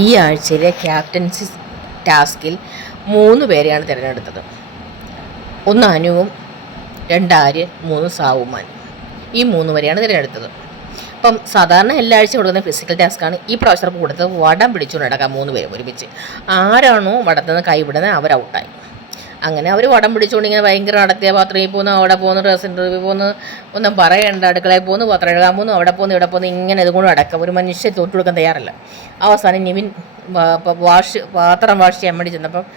ഈ ആഴ്ചയിലെ ക്യാപ്റ്റൻസി ടാസ്കിൽ 3 പേരെയാണ് തിരഞ്ഞെടുത്തത്. 1 അനുവും, 2 ആര്യൻ, 3 സാവുമാൻ. ഈ 3 പേരെയാണ് തിരഞ്ഞെടുത്തത്. അപ്പം സാധാരണ എല്ലാ ആഴ്ചയും കൊടുക്കുന്ന ഫിസിക്കൽ ടാസ്ക്കാണ്. ഈ പ്രാവശ്യം കൊടുത്തത് വടം പിടിച്ചുകൊണ്ട് നടക്കാം 3 പേരും ഒരുമിച്ച്. ആരാണോ വടത്തുനിന്ന് കൈവിടുന്നത് അവർ ഔട്ടായി. അങ്ങനെ അവർ വടം പിടിച്ചുകൊണ്ട് ഇങ്ങനെ ഭയങ്കര നടത്തിയ ബാത്റൂമിൽ പോകുന്നു, അവിടെ പോകുന്നു, ഡ്രസ്സിൻ്റെ റിവ്യൂ പോകുന്നു, ഒന്നും പറയണ്ട, അടുക്കളയിൽ പോകുന്നു, പാത്രം എഴുതാൻ പോകുന്നു, അവിടെ പോകുന്നു, ഇവിടെ പോകുന്നു, ഇങ്ങനെ ഇതുകൊണ്ട് അടക്കം. ഒരു മനുഷ്യൻ തോറ്റു കൊടുക്കാൻ തയ്യാറല്ല. അവസാനം നിവിൻ പാത്രം വാഷ് ചെയ്യാൻ വേണ്ടി ചെന്നപ്പം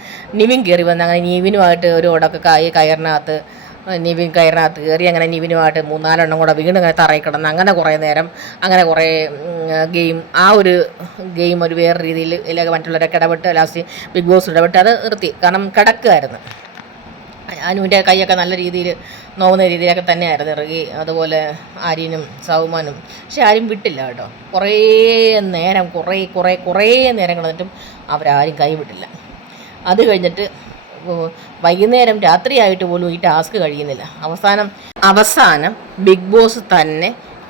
നിവിൻ കയറി വന്ന് അങ്ങനെ നിവിനുമായിട്ട് ഒരു ഉടക്ക കയറിനകത്ത് കയറി അങ്ങനെ നിവിനുമായിട്ട് 3-4 കൂടെ വീണ്ടും അങ്ങനെ തറയിൽ കിടന്ന് അങ്ങനെ കുറേ നേരം അങ്ങനെ കുറേ ഗെയിം. ആ ഒരു ഗെയിം ഒരു വേറെ രീതിയിൽ ഇല്ലെങ്കിൽ മറ്റുള്ളവരൊക്കെ ഇടപെട്ട് ലാസ്റ്റ് ബിഗ് ബോസ് ഇടപെട്ട് അത് നിർത്തി. കാരണം കിടക്കുമായിരുന്നു. അനുവിൻ്റെ കൈയൊക്കെ നല്ല രീതിയിൽ നോവുന്ന രീതിയിലൊക്കെ തന്നെയായിരുന്നു ഇറങ്ങി. അതുപോലെ ആര്യനും സൗമാനും. പക്ഷെ ആരും വിട്ടില്ല കേട്ടോ. കുറേ നേരം കുറേ നേരം കിടന്നിട്ടും അവരാരും കൈ വിട്ടില്ല. അത് കഴിഞ്ഞിട്ട് വൈകുന്നേരം രാത്രിയായിട്ട് പോലും ഈ ടാസ്ക് കഴിയുന്നില്ല. അവസാനം ബിഗ് ബോസ് തന്നെ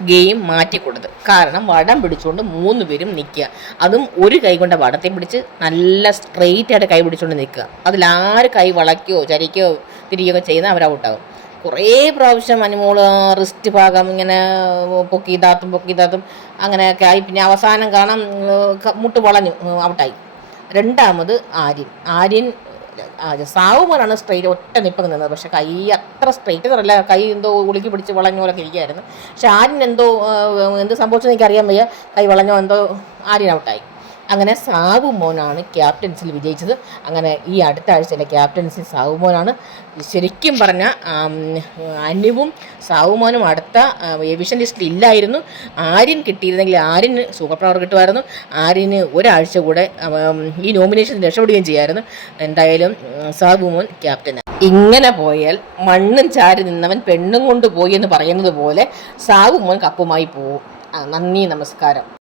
ഗെയിം മാറ്റിക്കൊടുത്ത്. കാരണം വടം പിടിച്ചുകൊണ്ട് 3 പേരും നിൽക്കുക. അതും ഒരു കൈ കൊണ്ട് വടത്തെ പിടിച്ച് നല്ല സ്ട്രെയിറ്റ് ആയിട്ട് കൈ പിടിച്ചുകൊണ്ട് നിൽക്കുക. അതിലാര് കൈ വളയ്ക്കുകയോ ചരിക്കുകയോ തിരികെയോ ചെയ്യുന്ന അവർ ഔട്ടാകും. കുറേ പ്രാവശ്യം അനുമോള് റിസ്റ്റ് ഭാഗം ഇങ്ങനെ പൊക്കിതാത്തും അങ്ങനെയൊക്കെ ആയി. പിന്നെ അവസാനം കാണാൻ മുട്ട് വളഞ്ഞു ഔട്ടായി. രണ്ടാമത് ആര്യൻ സാവുമാനാണ് സ്ട്രെയിറ്റ് ഒറ്റ നിപ്പം നിന്നത്. പക്ഷെ കൈ അത്ര സ്ട്രെയിറ്റ് എന്നല്ല, കൈ എന്തോ ഉളുക്കി പിടിച്ച് വളഞ്ഞ പോലൊക്കെ ഇരിക്കുകയായിരുന്നു. പക്ഷെ ആര്യൻ എന്ത് സംഭവിച്ചെന്ന് എനിക്കറിയാൻ വയ്യ. കൈ വളഞ്ഞോ എന്തോ ആര്യൻ ഔട്ടായി. അങ്ങനെ സാവുമോനാണ് ക്യാപ്റ്റൻസിൽ വിജയിച്ചത്. അങ്ങനെ ഈ അടുത്ത ആഴ്ചയിലെ ക്യാപ്റ്റൻസി സാവുമോനാണ്. ശരിക്കും പറഞ്ഞാൽ അനുവും സാവുമോനും അടുത്ത എവിഷൻ ലിസ്റ്റിൽ ഇല്ലായിരുന്നു. ആര്യൻ കിട്ടിയിരുന്നെങ്കിൽ ആര്യന് സൂപ്പർ പവർ കിട്ടുമായിരുന്നു. ആര്യന് ഒരാഴ്ച കൂടെ ഈ നോമിനേഷൻ രക്ഷപ്പെടുകയും ചെയ്യാമായിരുന്നു. എന്തായാലും സാവുമോൻ ക്യാപ്റ്റനാണ്. ഇങ്ങനെ പോയാൽ മണ്ണും ചാരി നിന്നവൻ പെണ്ണും കൊണ്ട് പോയി എന്ന് പറയുന്നത് പോലെ സാവുമോൻ കപ്പുമായി പോവും. നന്ദി, നമസ്കാരം.